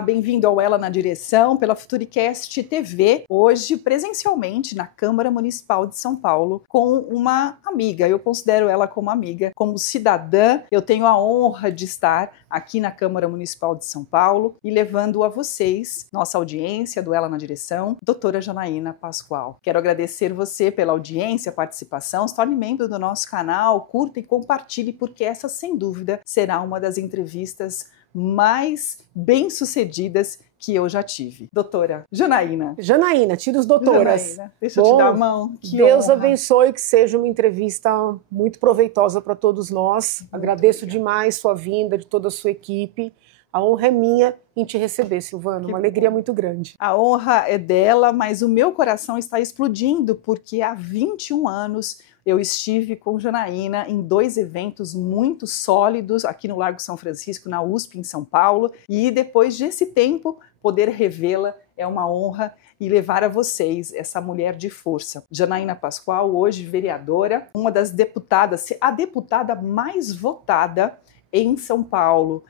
Olá, bem-vindo ao Ela na Direção pela Futuricast TV, hoje presencialmente na Câmara Municipal de São Paulo com uma amiga. Eu considero ela como amiga, como cidadã. Eu tenho a honra de estar aqui na Câmara Municipal de São Paulo e levando a vocês, nossa audiência do Ela na Direção, doutora Janaína Pascoal. Quero agradecer você pela audiência, participação, se torne membro do nosso canal, curta e compartilhe, porque essa, sem dúvida, será uma das entrevistas mais bem-sucedidas que eu já tive. Doutora Janaína. Janaína, tira os doutoras. Janaína, deixa eu te dar a mão. Que Deus honra. abençoe, que seja uma entrevista muito proveitosa para todos nós. Agradeço demais sua vinda, de toda a sua equipe. A honra é minha em te receber, Silvana. Uma alegria muito grande. A honra é dela, mas o meu coração está explodindo, porque há 21 anos eu estive com Janaína em 2 eventos muito sólidos aqui no Largo São Francisco, na USP, em São Paulo, e depois desse tempo, poder revê-la é uma honra e levar a vocês essa mulher de força. Janaína Pascoal, hoje vereadora, uma das deputadas, a deputada mais votada em São Paulo,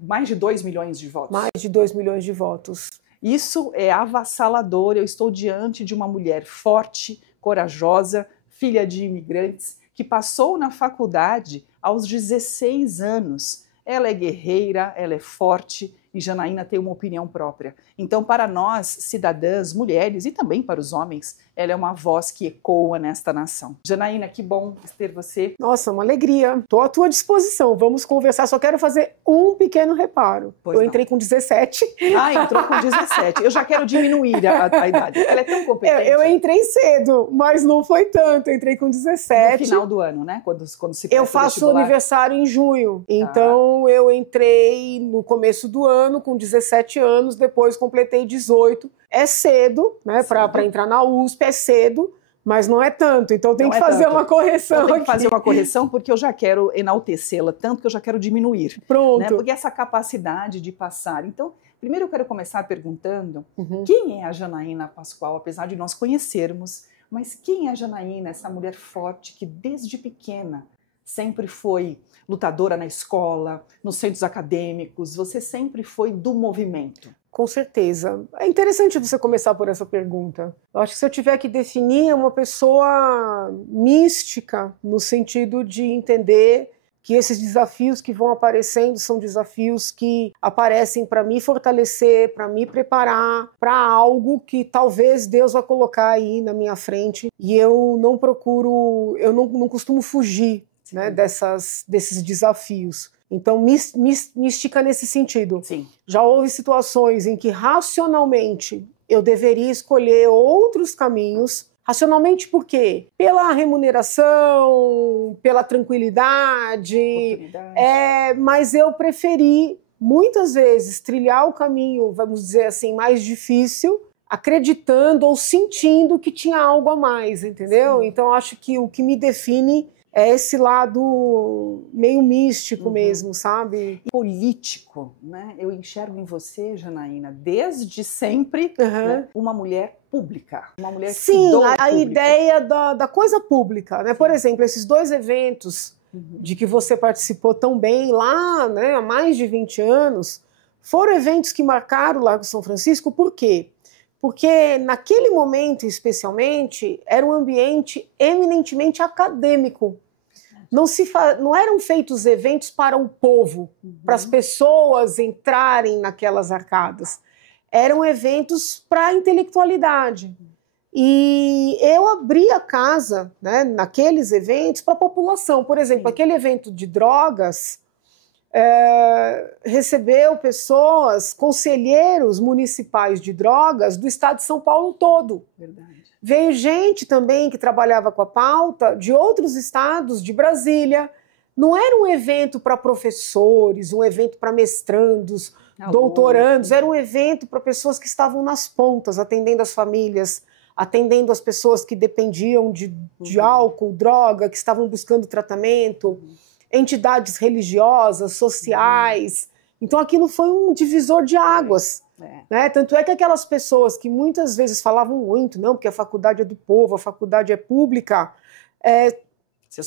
mais de 2 milhões de votos. Mais de 2 milhões de votos. Isso é avassalador. Eu estou diante de uma mulher forte, corajosa, filha de imigrantes, que passou na faculdade aos 16 anos. Ela é guerreira, ela é forte e Janaína tem uma opinião própria. Então, para nós, cidadãs, mulheres e também para os homens, ela é uma voz que ecoa nesta nação. Janaína, que bom ter você. Nossa, uma alegria. Estou à tua disposição. Vamos conversar. Só quero fazer um pequeno reparo. Eu entrei com 17. Ah, entrou com 17. Eu já quero diminuir a idade. Ela é tão competente. Eu entrei cedo, mas não foi tanto. Eu entrei com 17. No final do ano, né? Quando se Eu faço aniversário em junho. Então, eu entrei no começo do ano com 17 anos. Depois completei 18. É cedo, né? Para entrar na USP é cedo, mas não é tanto. Então tem que fazer uma correção. Tem que fazer uma correção porque eu já quero enaltecê-la tanto que eu já quero diminuir. Pronto. Né? Porque essa capacidade de passar. Então, primeiro eu quero começar perguntando quem é a Janaína Pascoal, apesar de nós conhecermos, mas quem é a Janaína, essa mulher forte que desde pequena sempre foi lutadora na escola, nos centros acadêmicos, você sempre foi do movimento? Com certeza. É interessante você começar por essa pergunta. Eu acho que se eu tiver que definir, é uma pessoa mística, no sentido de entender que esses desafios que vão aparecendo são desafios que aparecem para me fortalecer, para me preparar para algo que talvez Deus vai colocar aí na minha frente. E eu não procuro, eu não costumo fugir, né, desses desafios. Então, mística nesse sentido. Sim. Já houve situações em que, racionalmente, eu deveria escolher outros caminhos. Racionalmente por quê? Pela remuneração, pela tranquilidade. Mas eu preferi, muitas vezes, trilhar o caminho, vamos dizer assim, mais difícil, acreditando ou sentindo que tinha algo a mais, entendeu? Sim. Então, acho que o que me define é esse lado meio místico mesmo, sabe? Político, né? Eu enxergo em você, Janaína, desde sempre, né, uma mulher pública. Uma mulher Sim, a ideia da coisa pública, né? Por exemplo, esses 2 eventos de que você participou tão bem lá, né, há mais de 20 anos, foram eventos que marcaram o Largo São Francisco. Por quê? Porque naquele momento, especialmente, era um ambiente eminentemente acadêmico. Não eram feitos eventos para o povo, para as pessoas entrarem naquelas arcadas. Eram eventos para a intelectualidade. E eu abri a casa, né, naqueles eventos para a população. Por exemplo, aquele evento de drogas recebeu pessoas, conselheiros municipais de drogas do estado de São Paulo todo. Verdade. Veio gente também que trabalhava com a pauta de outros estados, de Brasília. Não era um evento para professores, um evento para mestrandos, doutorandos. Era um evento para pessoas que estavam nas pontas, atendendo as famílias, atendendo as pessoas que dependiam de álcool, droga, que estavam buscando tratamento, entidades religiosas, sociais. Então aquilo foi um divisor de águas. Né? Tanto é que aquelas pessoas que muitas vezes falavam muito, não, porque a faculdade é do povo, a faculdade é pública, se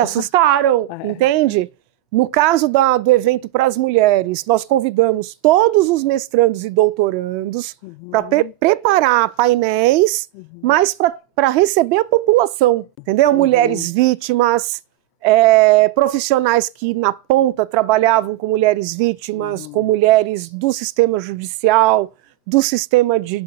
assustaram, entende? No caso do evento para as mulheres, nós convidamos todos os mestrandos e doutorandos para preparar painéis, mas para receber a população, entendeu? Mulheres vítimas, profissionais que na ponta trabalhavam com mulheres vítimas, com mulheres do sistema judicial, do sistema de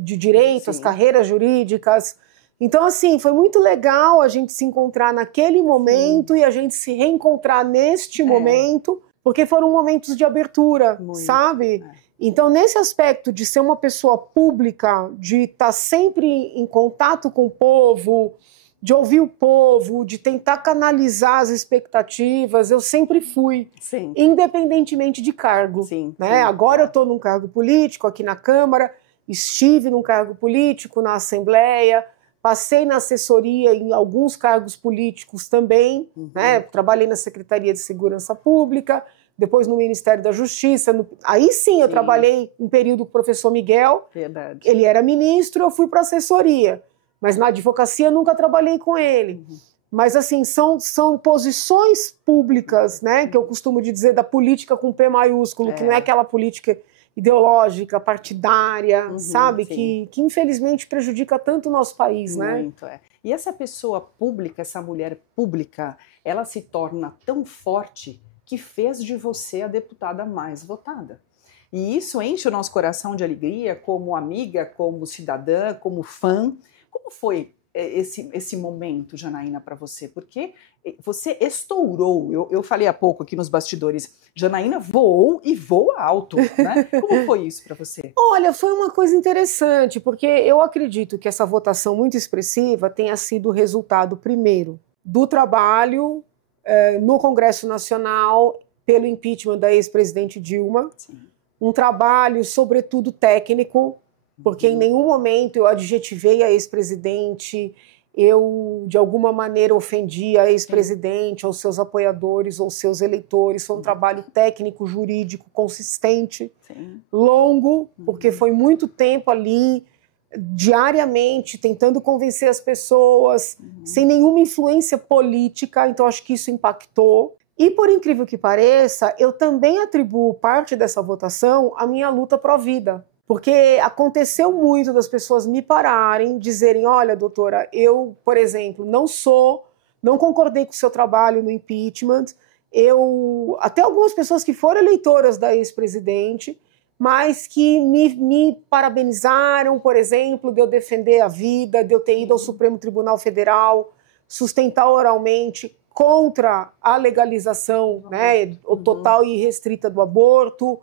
direito, as carreiras jurídicas. Então, assim, foi muito legal a gente se encontrar naquele momento e a gente se reencontrar neste momento, porque foram momentos de abertura, sabe? Então, nesse aspecto de ser uma pessoa pública, de estar sempre em contato com o povo, de ouvir o povo, de tentar canalizar as expectativas, eu sempre fui, independentemente de cargo. Né? Agora eu estou num cargo político aqui na Câmara, estive num cargo político na Assembleia, passei na assessoria em alguns cargos políticos também, né? Trabalhei na Secretaria de Segurança Pública, depois no Ministério da Justiça. Aí sim eu trabalhei um período com o professor Miguel, ele era ministro, eu fui para assessoria, mas na advocacia nunca trabalhei com ele. Mas assim, são posições públicas, né? Que eu costumo dizer da política com P maiúsculo, que não é aquela política ideológica, partidária, sabe? Que infelizmente prejudica tanto o nosso país, né? Muito, E essa pessoa pública, essa mulher pública, ela se torna tão forte que fez de você a deputada mais votada. E isso enche o nosso coração de alegria, como amiga, como cidadã, como fã. Como foi esse momento, Janaína, para você? Porque você estourou, eu falei há pouco aqui nos bastidores, Janaína voou e voa alto, né? Como foi isso para você? Olha, foi uma coisa interessante, porque eu acredito que essa votação muito expressiva tenha sido o resultado, primeiro, do trabalho no Congresso Nacional pelo impeachment da ex-presidente Dilma, um trabalho, sobretudo, técnico, porque em nenhum momento eu adjetivei a ex-presidente, eu, de alguma maneira, ofendi a ex-presidente, ou seus apoiadores, ou seus eleitores. Foi um trabalho técnico, jurídico, consistente, longo, porque foi muito tempo ali, diariamente, tentando convencer as pessoas, sem nenhuma influência política, então acho que isso impactou. E, por incrível que pareça, eu também atribuo parte dessa votação à minha luta pró-vida. Porque aconteceu muito das pessoas me pararem, dizerem, olha, doutora, eu, por exemplo, não concordei com o seu trabalho no impeachment, até algumas pessoas que foram eleitoras da ex-presidente, mas que me parabenizaram, por exemplo, de eu defender a vida, de eu ter ido ao Supremo Tribunal Federal, sustentar oralmente contra a legalização, né, total e irrestrita do aborto.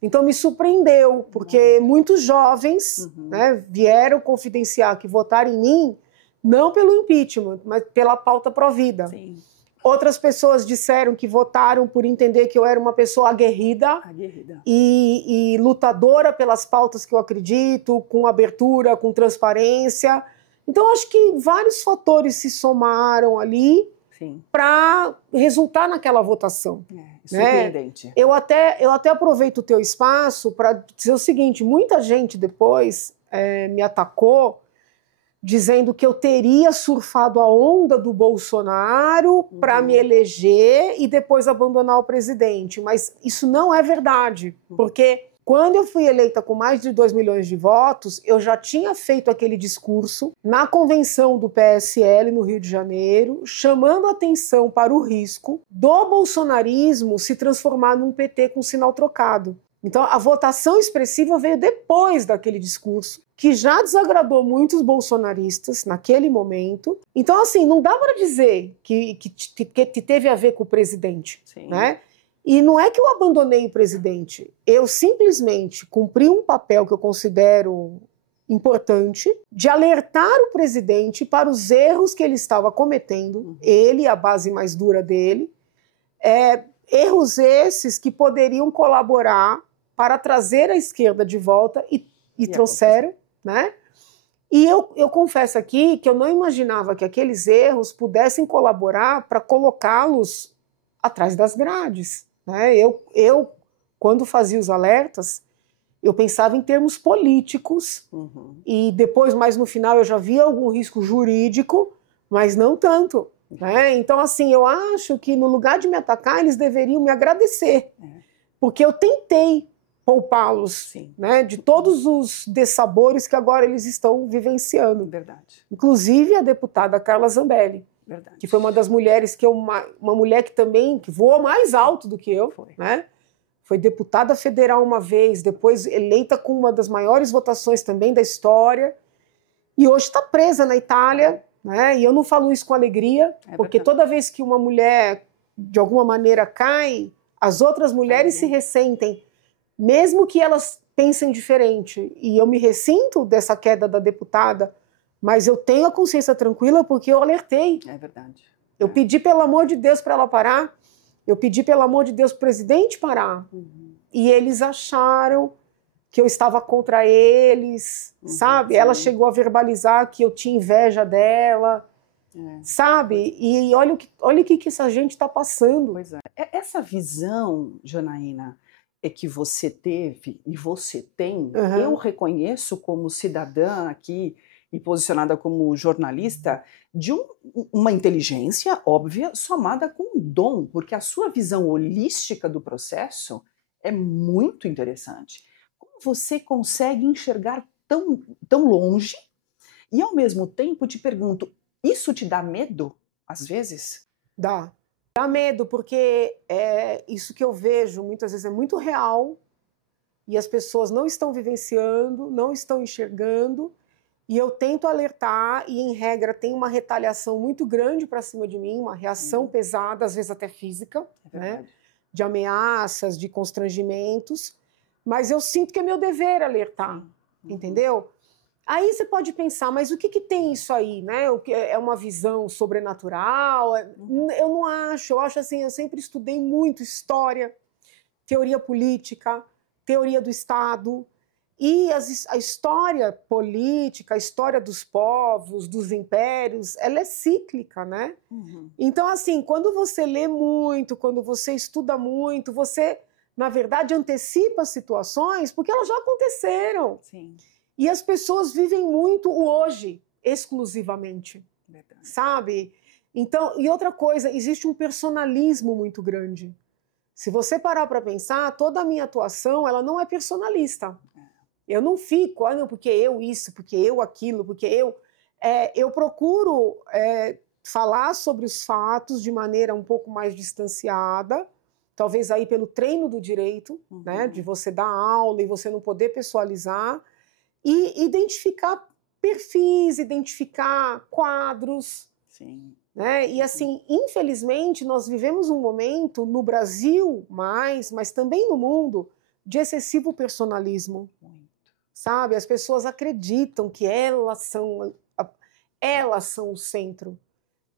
Então me surpreendeu, porque muitos jovens né, vieram confidenciar que votaram em mim, não pelo impeachment, mas pela pauta pró-vida. Outras pessoas disseram que votaram por entender que eu era uma pessoa aguerrida. E lutadora pelas pautas que eu acredito, com abertura, com transparência. Então acho que vários fatores se somaram ali para resultar naquela votação. Surpreendente. Né? Eu até aproveito o teu espaço para dizer o seguinte, muita gente depois me atacou dizendo que eu teria surfado a onda do Bolsonaro para me eleger e depois abandonar o presidente, mas isso não é verdade, porque quando eu fui eleita com mais de 2 milhões de votos, eu já tinha feito aquele discurso na convenção do PSL no Rio de Janeiro, chamando atenção para o risco do bolsonarismo se transformar num PT com sinal trocado. Então, a votação expressiva veio depois daquele discurso, que já desagradou muitos bolsonaristas naquele momento. Então, assim, não dá para dizer que teve a ver com o presidente, né? E não é que eu abandonei o presidente, eu simplesmente cumpri um papel que eu considero importante de alertar o presidente para os erros que ele estava cometendo, ele, a base mais dura dele, erros esses que poderiam colaborar para trazer a esquerda de volta e trouxeram, né? E eu confesso aqui que eu não imaginava que aqueles erros pudessem colaborar para colocá-los atrás das grades. Né? Eu, quando fazia os alertas, eu pensava em termos políticos e depois, mais no final, eu já via algum risco jurídico, mas não tanto. Né? Então, assim, eu acho que no lugar de me atacar, eles deveriam me agradecer. Porque eu tentei poupá-los, né, de todos os dessabores que agora eles estão vivenciando. Verdade. Inclusive a deputada Carla Zambelli, Verdade. que foi uma das mulheres uma mulher que também que voou mais alto do que eu, né? Foi deputada federal uma vez, depois eleita com uma das maiores votações também da história, e hoje está presa na Itália, né? E eu não falo isso com alegria, porque toda vez que uma mulher de alguma maneira cai, as outras mulheres se ressentem, mesmo que elas pensem diferente. E eu me ressinto dessa queda da deputada, mas eu tenho a consciência tranquila porque eu alertei. É verdade. Eu pedi, pelo amor de Deus, para ela parar. Eu pedi, pelo amor de Deus, para o presidente parar. E eles acharam que eu estava contra eles, sabe? Ela chegou a verbalizar que eu tinha inveja dela, sabe? E olha o que essa gente está passando. Pois é. Essa visão, Janaína, que você teve e você tem, eu reconheço como cidadã aqui e posicionada como jornalista, de uma inteligência óbvia somada com um dom, porque a sua visão holística do processo é muito interessante. Como você consegue enxergar tão longe e, ao mesmo tempo, te pergunto, isso te dá medo, às vezes? Dá. Dá medo, porque isso que eu vejo muitas vezes é muito real e as pessoas não estão vivenciando, não estão enxergando, e eu tento alertar e, em regra, tem uma retaliação muito grande para cima de mim, uma reação pesada, às vezes até física, né? De ameaças, de constrangimentos, mas eu sinto que é meu dever alertar, entendeu? Aí você pode pensar, mas o que tem isso aí, né? O que é uma visão sobrenatural? Eu não acho, eu acho assim, eu sempre estudei muito história, teoria política, teoria do Estado, e a história política, a história dos povos, dos impérios, ela é cíclica, né? Então, assim, quando você lê muito, quando você estuda muito, você, na verdade, antecipa situações porque elas já aconteceram. Sim. E as pessoas vivem muito o hoje, exclusivamente, sabe? Então, e outra coisa, existe um personalismo muito grande. Se você parar para pensar, toda a minha atuação, ela não é personalista. Eu não fico, não, porque eu isso, porque eu aquilo, porque eu procuro falar sobre os fatos de maneira um pouco mais distanciada, talvez aí pelo treino do direito, né, de você dar aula e você não poder pessoalizar, e identificar perfis, identificar quadros. Sim. Né? E assim, infelizmente, nós vivemos um momento no Brasil mas também no mundo, de excessivo personalismo. Sabe? As pessoas acreditam que elas são o centro.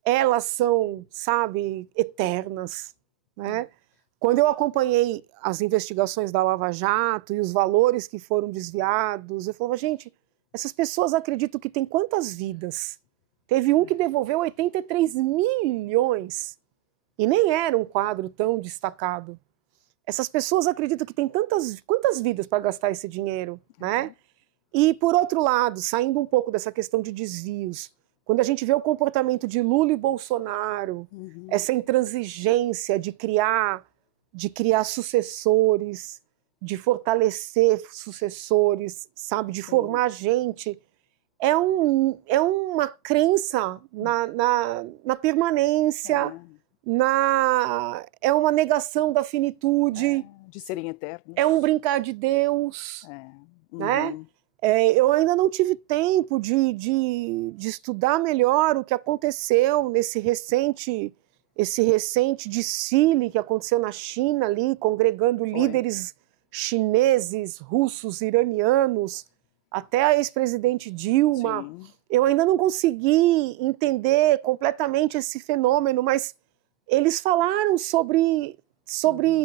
Elas são, sabe, eternas. Né? Quando eu acompanhei as investigações da Lava Jato e os valores que foram desviados, eu falava, gente, essas pessoas acreditam que tem quantas vidas? Teve um que devolveu 83 milhões e nem era um quadro tão destacado. Essas pessoas acreditam que tem quantas vidas para gastar esse dinheiro, né? E, por outro lado, saindo um pouco dessa questão de desvios, quando a gente vê o comportamento de Lula e Bolsonaro, essa intransigência de criar sucessores, de fortalecer sucessores, sabe, de formar gente, é uma crença na permanência, é uma negação da finitude, de serem eternos. É um brincar de Deus, né? Eu ainda não tive tempo de estudar melhor o que aconteceu nesse recente desfile que aconteceu na China ali, congregando líderes chineses, russos, iranianos, até a ex-presidente Dilma. Sim. Eu ainda não consegui entender completamente esse fenômeno, mas eles falaram sobre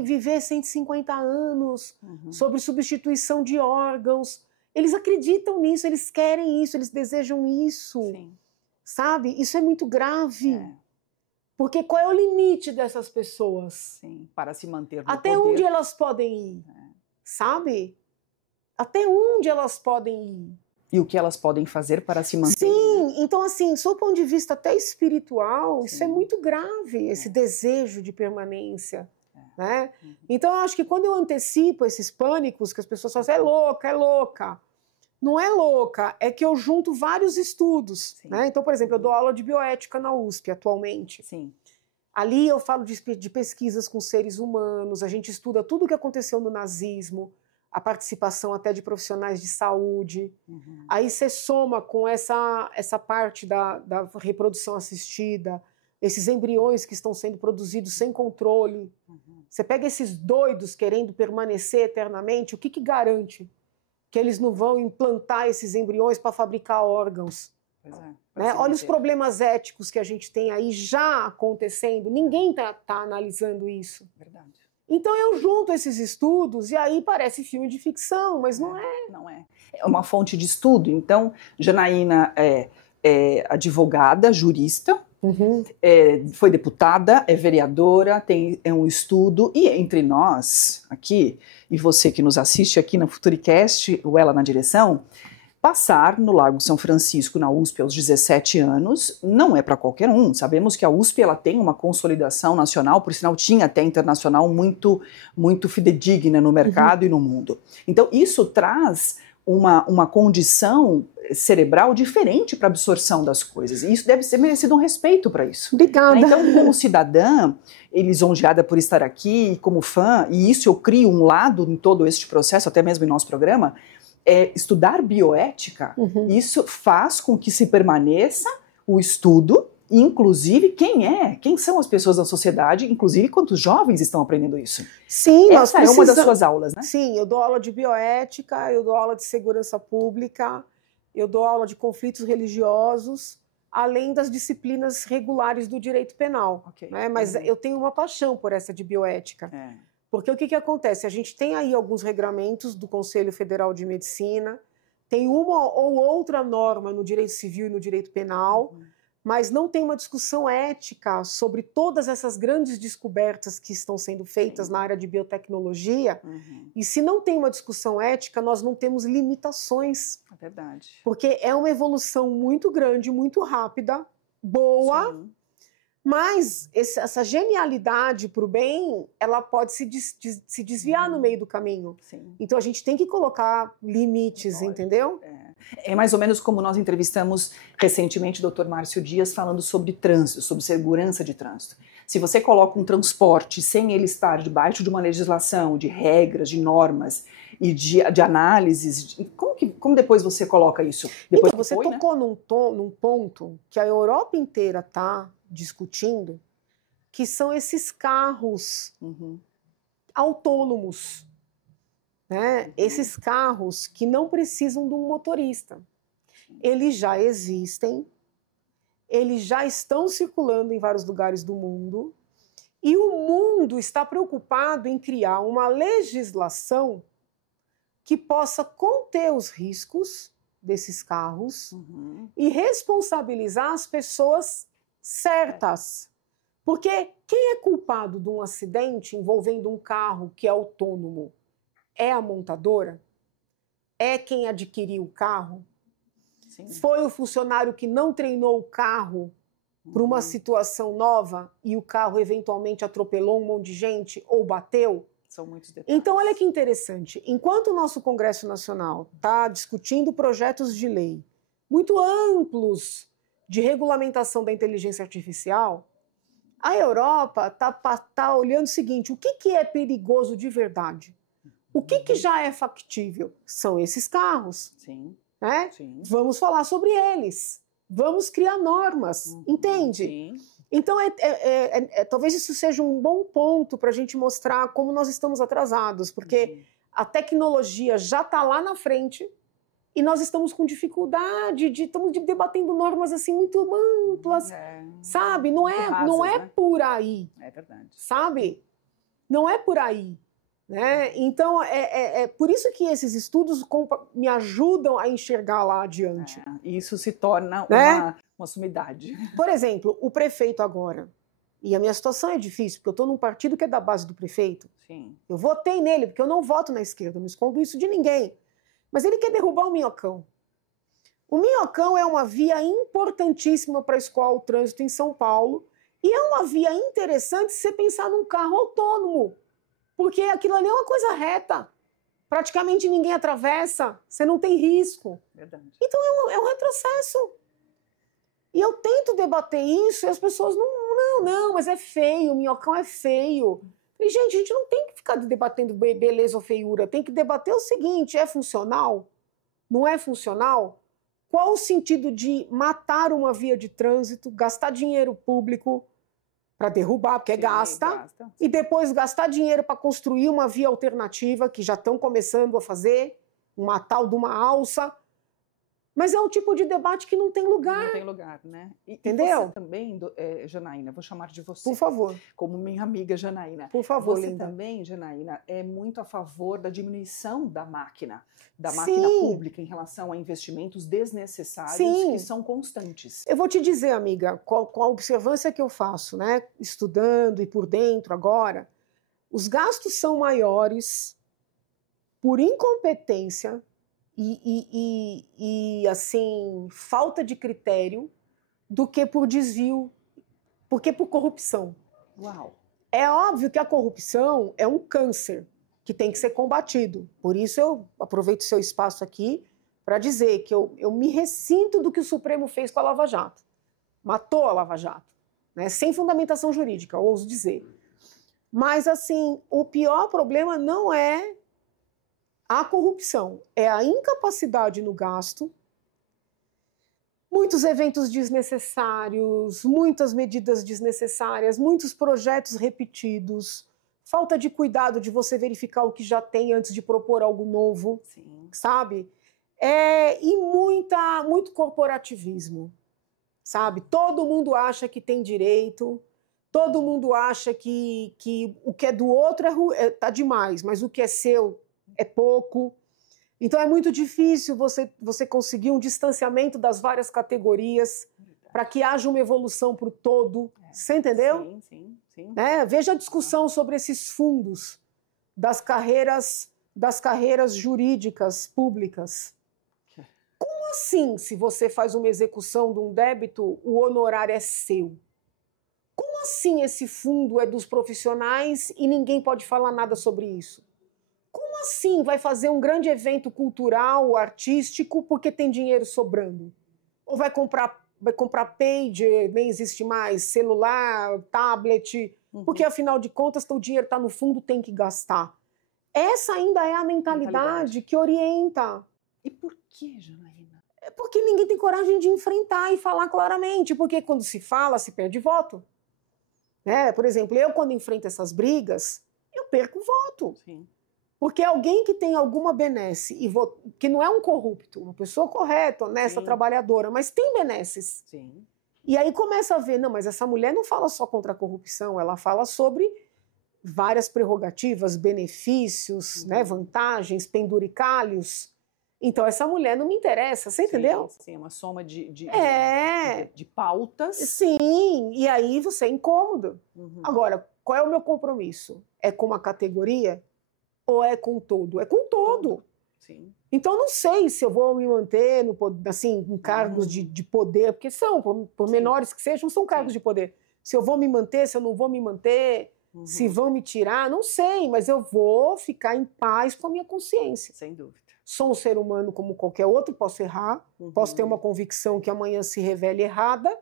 viver 150 anos, sobre substituição de órgãos. Eles acreditam nisso, eles querem isso, eles desejam isso. Sim. Sabe? Isso é muito grave. Porque qual é o limite dessas pessoas? Sim, para se manter no Até poder. Onde elas podem ir? Sabe? Até onde elas podem ir? E o que elas podem fazer para se manter. Sim, então assim, sob o ponto de vista até espiritual, isso é muito grave, esse desejo de permanência. Né? Então eu acho que quando eu antecipo esses pânicos, que as pessoas falam assim, é louca, é louca. Não é louca, é que eu junto vários estudos. Né? Então, por exemplo, eu dou aula de bioética na USP atualmente. Sim. Ali eu falo de pesquisas com seres humanos, a gente estuda tudo o que aconteceu no nazismo, a participação até de profissionais de saúde. Aí você soma com essa parte da reprodução assistida, esses embriões que estão sendo produzidos sem controle. Você pega esses doidos querendo permanecer eternamente, o que garante que eles não vão implantar esses embriões para fabricar órgãos? Né? Olha os problemas éticos que a gente tem aí já acontecendo, ninguém tá analisando isso. Verdade. Então eu junto esses estudos e aí parece filme de ficção, mas não é. Não é. É uma fonte de estudo. Então, Janaína é advogada, jurista, foi deputada, é vereadora, tem um estudo, e entre nós aqui, e você que nos assiste aqui na Futuricast, o Ela na Direção, passar no Largo São Francisco, na USP, aos 17 anos, não é para qualquer um. Sabemos que a USP ela tem uma consolidação nacional, por sinal tinha até internacional, muito, muito fidedigna no mercado e no mundo. Então isso traz uma condição cerebral diferente para a absorção das coisas. E isso deve ser merecido um respeito para isso. Obrigada. Então, como cidadã, lisonjeada por estar aqui, como fã, e isso eu crio um lado em todo este processo, até mesmo em nosso programa, estudar bioética, isso faz com que se permaneça o estudo, inclusive quem são as pessoas da sociedade, inclusive quantos jovens estão aprendendo isso. Sim, essa é uma das suas aulas, né? Sim, eu dou aula de bioética, eu dou aula de segurança pública, eu dou aula de conflitos religiosos, além das disciplinas regulares do direito penal. Né? Mas eu tenho uma paixão por essa de bioética. Porque o que acontece? A gente tem aí alguns regramentos do Conselho Federal de Medicina, tem uma ou outra norma no direito civil e no direito penal, mas não tem uma discussão ética sobre todas essas grandes descobertas que estão sendo feitas na área de biotecnologia. E se não tem uma discussão ética, nós não temos limitações. É verdade. Porque é uma evolução muito grande, muito rápida, boa. Sim. Mas essa genialidade para o bem, ela pode se desviar no meio do caminho. Sim. Então a gente tem que colocar limites, entendeu? É mais ou menos como nós entrevistamos recentemente o Dr. Márcio Dias falando sobre trânsito, sobre segurança de trânsito. Se você coloca um transporte sem ele estar debaixo de uma legislação, de regras, de normas e de análises, como depois você coloca isso? Depois então, você tocou num ponto que a Europa inteira está discutindo, que são esses carros autônomos, né? Esses carros que não precisam de um motorista. Eles já existem, eles já estão circulando em vários lugares do mundo e o mundo está preocupado em criar uma legislação que possa conter os riscos desses carros e responsabilizar as pessoas certas. Porque quem é culpado de um acidente envolvendo um carro que é autônomo? É a montadora? É quem adquiriu o carro? Sim. Foi o funcionário que não treinou o carro para uma situação nova e o carro eventualmente atropelou um monte de gente ou bateu? São muitos detalhes. Então, olha que interessante. Enquanto o nosso Congresso Nacional está discutindo projetos de lei muito amplos de regulamentação da inteligência artificial, a Europa tá olhando o seguinte, o que é perigoso de verdade? O que já é factível? São esses carros. Sim. Né? Sim. Vamos falar sobre eles. Vamos criar normas. Entende? Sim. Então, talvez isso seja um bom ponto para a gente mostrar como nós estamos atrasados, porque a tecnologia já está lá na frente e nós estamos com dificuldade, estamos debatendo normas assim muito amplas, sabe? Não é né? Por aí. É verdade. Sabe? Não é por aí. Né? Então, é por isso que esses estudos me ajudam a enxergar lá adiante. Isso se torna uma sumidade. Por exemplo, o prefeito agora, e a minha situação é difícil, porque eu estou num partido que é da base do prefeito. Sim. Eu votei nele, porque eu não voto na esquerda, não escondo isso de ninguém. Mas ele quer derrubar o Minhocão. O Minhocão é uma via importantíssima para escoar o trânsito em São Paulo e é uma via interessante se você pensar num carro autônomo, porque aquilo ali é uma coisa reta. Praticamente ninguém atravessa, você não tem risco. Verdade. Então é um retrocesso. E eu tento debater isso e as pessoas não, mas é feio, o Minhocão é feio. E, gente, a gente não tem que ficar debatendo beleza ou feiura, tem que debater o seguinte, é funcional? Não é funcional? Qual o sentido de matar uma via de trânsito, gastar dinheiro público para derrubar, porque gasta, e depois gastar dinheiro para construir uma via alternativa, que já estão começando a fazer, uma tal de uma alça. Mas é um tipo de debate que não tem lugar. Não tem lugar, né? Entendeu? E você também, Janaína, vou chamar de você. Por favor. Como minha amiga Janaína. Por favor, você linda. também, Janaína, é muito a favor da diminuição da máquina Sim. pública em relação a investimentos desnecessários Sim. que são constantes. Eu vou te dizer, amiga, com a observância que eu faço, né, estudando e por dentro agora, os gastos são maiores por incompetência e assim, falta de critério do que por desvio, porque por corrupção. Uau! É óbvio que a corrupção é um câncer que tem que ser combatido. Por isso eu aproveito o seu espaço aqui para dizer que eu me ressinto do que o Supremo fez com a Lava Jato. Matou a Lava Jato, né? Sem fundamentação jurídica, ouso dizer. Mas, assim, o pior problema não é a corrupção, é a incapacidade no gasto, muitos eventos desnecessários, muitas medidas desnecessárias, muitos projetos repetidos, falta de cuidado de você verificar o que já tem antes de propor algo novo. Sim. Sabe? E muito corporativismo, sabe? Todo mundo acha que tem direito, todo mundo acha que o que é do outro tá demais, mas o que é seu é pouco. Então é muito difícil você conseguir um distanciamento das várias categorias para que haja uma evolução para o todo. Você entendeu? Sim. Veja a discussão sobre esses fundos das carreiras jurídicas públicas. Como assim, se você faz uma execução de um débito, o honorário é seu? Como assim esse fundo é dos profissionais e ninguém pode falar nada sobre isso? Como assim vai fazer um grande evento cultural, artístico, porque tem dinheiro sobrando? Ou vai comprar pager, nem existe mais, celular, tablet, porque afinal de contas o dinheiro está no fundo, tem que gastar. Essa ainda é a mentalidade que orienta. E por que, Janaína? É porque ninguém tem coragem de enfrentar e falar claramente, porque quando se fala, se perde voto. Por exemplo, eu quando enfrento essas brigas, eu perco voto. Sim. Porque alguém que tem alguma benesse, que não é um corrupto, uma pessoa correta, honesta, trabalhadora, mas tem benesses. Sim. E aí começa a ver, não, mas essa mulher não fala só contra a corrupção, ela fala sobre várias prerrogativas, benefícios, vantagens, penduricalhos. Então essa mulher não me interessa, você entendeu? Sim, uma soma de pautas. Sim, e aí você é incômodo. Agora, qual é o meu compromisso? É com uma categoria ou é com todo? É com todo. Sim. Então não sei se eu vou me manter em cargos de poder, porque são, por menores que sejam, são cargos de poder. Se eu vou me manter, se eu não vou me manter, se vão me tirar, não sei, mas eu vou ficar em paz com a minha consciência. Sem dúvida. Sou um ser humano como qualquer outro, posso errar, posso ter uma convicção que amanhã se revele errada,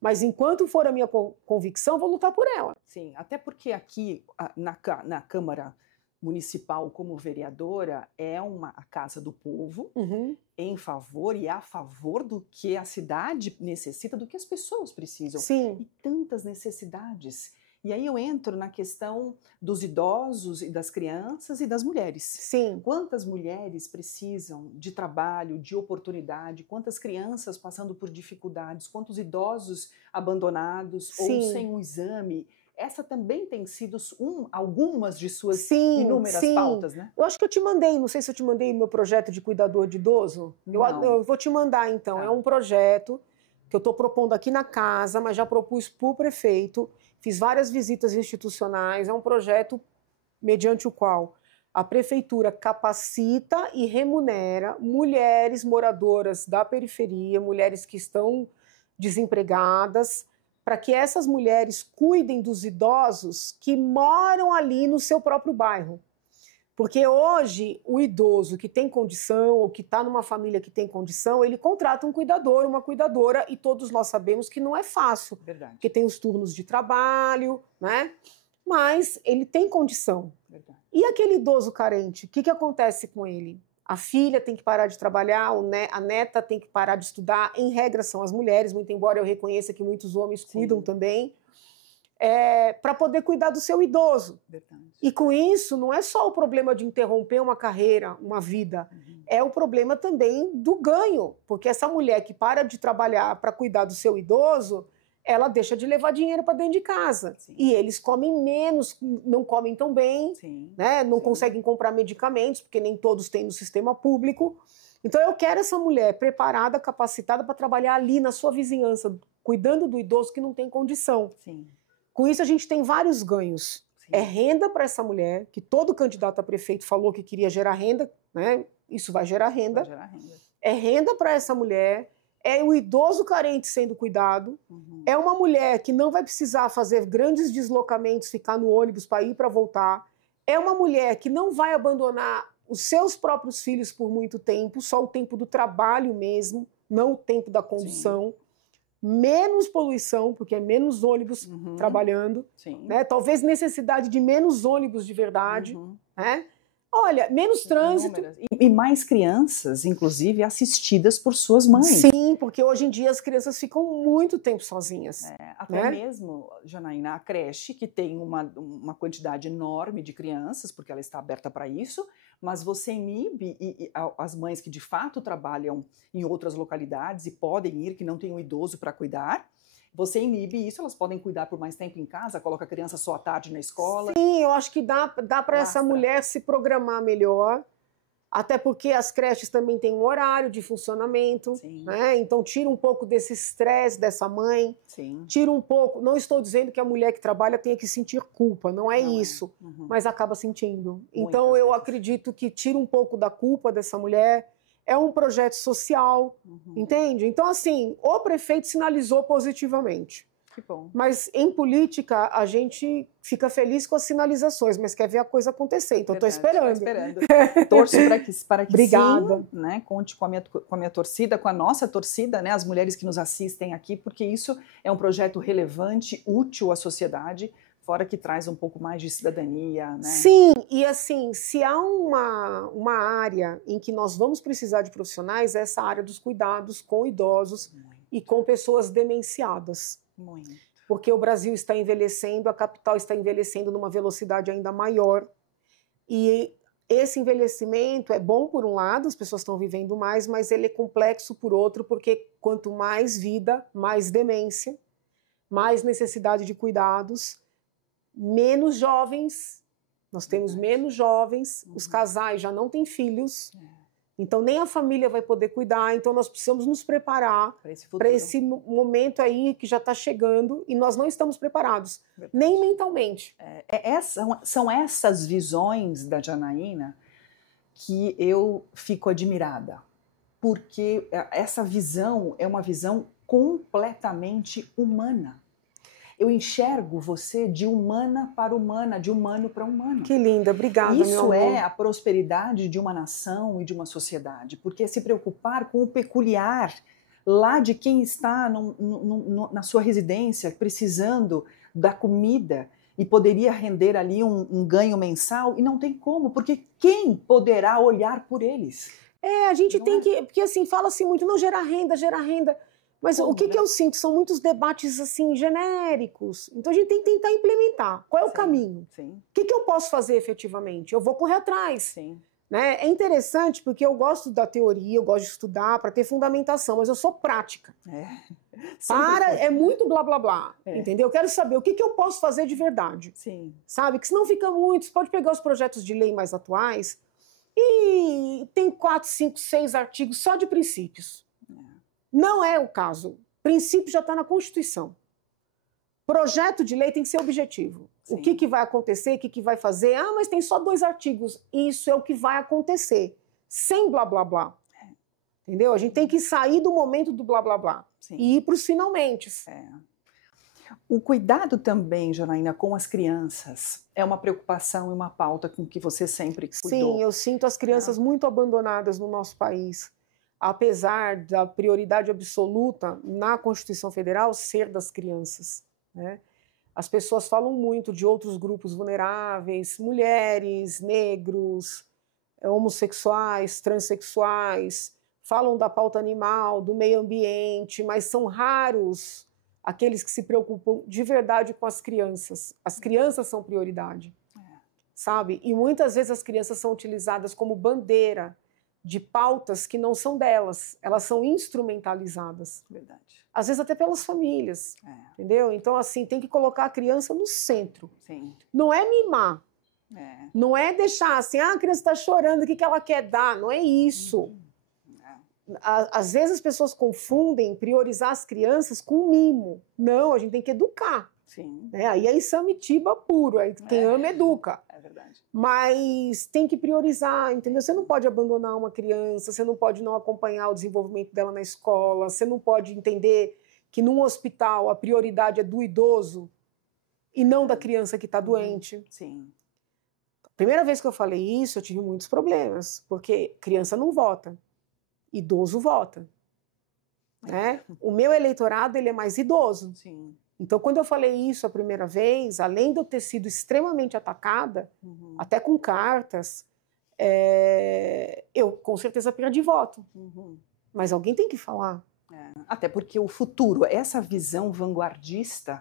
mas enquanto for a minha convicção, vou lutar por ela. Sim, até porque aqui na Câmara Municipal, como vereadora, é a casa do povo, em favor e a favor do que a cidade necessita, do que as pessoas precisam. Sim. E tantas necessidades. E aí eu entro na questão dos idosos e das crianças e das mulheres. Sim. Quantas mulheres precisam de trabalho, de oportunidade, quantas crianças passando por dificuldades, quantos idosos abandonados ou sem um exame. Essa também tem sido algumas de suas inúmeras pautas, né? Eu acho que eu te mandei, não sei se eu te mandei meu projeto de cuidador de idoso. Eu vou te mandar, então. É um projeto que eu estou propondo aqui na casa, mas já propus para o prefeito. Fiz várias visitas institucionais. É um projeto mediante o qual a prefeitura capacita e remunera mulheres moradoras da periferia, mulheres que estão desempregadas, para que essas mulheres cuidem dos idosos que moram ali no seu próprio bairro. Porque hoje o idoso que tem condição ou que está numa família que tem condição, ele contrata um cuidador, uma cuidadora, e todos nós sabemos que não é fácil. Verdade. Porque tem os turnos de trabalho, né? Mas ele tem condição. Verdade. E aquele idoso carente, o que acontece com ele? A filha tem que parar de trabalhar, a neta tem que parar de estudar. Em regra são as mulheres, muito embora eu reconheça que muitos homens cuidam também, para poder cuidar do seu idoso. Verdade. E com isso, não é só o problema de interromper uma carreira, uma vida, é o problema também do ganho, porque essa mulher que para de trabalhar para cuidar do seu idoso, ela deixa de levar dinheiro para dentro de casa. Sim. E eles comem menos, não comem tão bem, né? Não conseguem comprar medicamentos, porque nem todos têm no sistema público. Então eu quero essa mulher preparada, capacitada para trabalhar ali na sua vizinhança, cuidando do idoso que não tem condição. Sim. Com isso a gente tem vários ganhos. Sim. É renda para essa mulher, que todo candidato a prefeito falou que queria gerar renda, né? Isso vai gerar renda. Vai gerar renda. É renda para essa mulher, é o idoso carente sendo cuidado, é uma mulher que não vai precisar fazer grandes deslocamentos, ficar no ônibus para ir para voltar, é uma mulher que não vai abandonar os seus próprios filhos por muito tempo, só o tempo do trabalho mesmo, não o tempo da condução. Sim. Menos poluição, porque é menos ônibus trabalhando, né? Talvez necessidade de menos ônibus de verdade, né? Olha, menos trânsito. E mais crianças, inclusive, assistidas por suas mães. Sim, porque hoje em dia as crianças ficam muito tempo sozinhas. Até mesmo, Janaína, a creche, que tem uma quantidade enorme de crianças, porque ela está aberta para isso, mas você inibe as mães que de fato trabalham em outras localidades e podem ir, que não tem um idoso para cuidar. Você inibe isso, elas podem cuidar por mais tempo em casa, coloca a criança só à tarde na escola. Sim, eu acho que dá para essa mulher se programar melhor, até porque as creches também têm um horário de funcionamento, né? Então tira um pouco desse estresse dessa mãe, tira um pouco, não estou dizendo que a mulher que trabalha tenha que sentir culpa, não é isso, mas acaba sentindo. Então eu acredito que tira um pouco da culpa dessa mulher. É um projeto social, entende? Então, assim, o prefeito sinalizou positivamente. Que bom. Mas em política, a gente fica feliz com as sinalizações, mas quer ver a coisa acontecer. Então, estou esperando. Torço para que Obrigada. Sim, né, conte com a minha torcida, com a nossa torcida, né, as mulheres que nos assistem aqui, porque isso é um projeto relevante, útil à sociedade, fora que traz um pouco mais de cidadania, né? Sim, e assim, se há uma área em que nós vamos precisar de profissionais, é essa área dos cuidados com idosos e com pessoas demenciadas. Muito. Porque o Brasil está envelhecendo, a capital está envelhecendo numa velocidade ainda maior. E esse envelhecimento é bom por um lado, as pessoas estão vivendo mais, mas ele é complexo por outro, porque quanto mais vida, mais demência, mais necessidade de cuidados, menos jovens, nós temos menos jovens, os casais já não têm filhos, então nem a família vai poder cuidar, então nós precisamos nos preparar para esse momento aí que já está chegando e nós não estamos preparados, nem mentalmente. São essas visões da Janaína que eu fico admirada, porque essa visão é uma visão completamente humana. Eu enxergo você de humana para humana, de humano para humano. Que linda, obrigada, meu amor. Isso é a prosperidade de uma nação e de uma sociedade, porque se preocupar com o peculiar lá de quem está na sua residência, precisando da comida e poderia render ali um ganho mensal, e não tem como, porque quem poderá olhar por eles? A gente tem que, porque assim, fala-se muito, não gerar renda, mas como, o que eu sinto são muitos debates assim genéricos. Então a gente tem que tentar implementar. Qual é o caminho? O que eu posso fazer efetivamente? Eu vou correr atrás. Né? É interessante porque eu gosto da teoria, eu gosto de estudar para ter fundamentação, mas eu sou prática. É muito blá blá blá, entendeu? Eu quero saber o que eu posso fazer de verdade. Sabe? Que senão fica muito. Você pode pegar os projetos de lei mais atuais e tem 4, 5, 6 artigos só de princípios. Não é o caso. O princípio já está na Constituição. Projeto de lei tem que ser objetivo. Sim. O que vai acontecer, o que vai fazer. Ah, mas tem só 2 artigos. Isso é o que vai acontecer. Sem blá, blá, blá. Entendeu? A gente tem que sair do momento do blá, blá, blá. Sim. E ir para os finalmente. O cuidado também, Janaína, com as crianças é uma preocupação e uma pauta com que você sempre cuidou. Sim, eu sinto as crianças muito abandonadas no nosso país. Apesar da prioridade absoluta na Constituição Federal ser das crianças, né? As pessoas falam muito de outros grupos vulneráveis, mulheres, negros, homossexuais, transexuais, falam da pauta animal, do meio ambiente, mas são raros aqueles que se preocupam de verdade com as crianças. As crianças são prioridade, sabe? E muitas vezes as crianças são utilizadas como bandeira de pautas que não são delas, elas são instrumentalizadas. Verdade. Às vezes até pelas famílias, entendeu? Então, assim, tem que colocar a criança no centro. Sim. Não é mimar, não é deixar assim, a criança está chorando, o que ela quer dar? Não é isso. Às vezes as pessoas confundem priorizar as crianças com mimo. Não, a gente tem que educar. Sim. Aí é Isamitiba puro, aí quem ama educa. É verdade. Mas tem que priorizar, entendeu? Você não pode abandonar uma criança, você não pode não acompanhar o desenvolvimento dela na escola, você não pode entender que num hospital a prioridade é do idoso e não da criança que está doente. Sim. Primeira vez que eu falei isso, eu tive muitos problemas, porque criança não vota, idoso vota. Né? O meu eleitorado ele é mais idoso. Sim. Então, quando eu falei isso a primeira vez, além de eu ter sido extremamente atacada, até com cartas, eu com certeza perdi voto. Mas alguém tem que falar. Até porque o futuro, essa visão vanguardista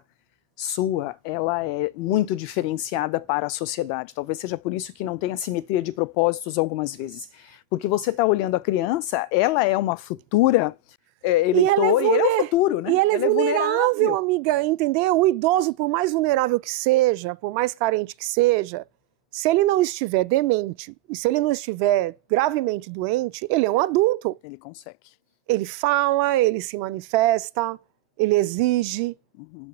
sua, ela é muito diferenciada para a sociedade. Talvez seja por isso que não tem assimetria de propósitos algumas vezes. Porque você está olhando a criança, ela é uma futura eleitor e ele é o futuro, né? E ela é vulnerável, amiga, entendeu? O idoso, por mais vulnerável que seja, por mais carente que seja, se ele não estiver demente e se ele não estiver gravemente doente, ele é um adulto. Ele consegue. Ele fala, ele se manifesta, ele exige.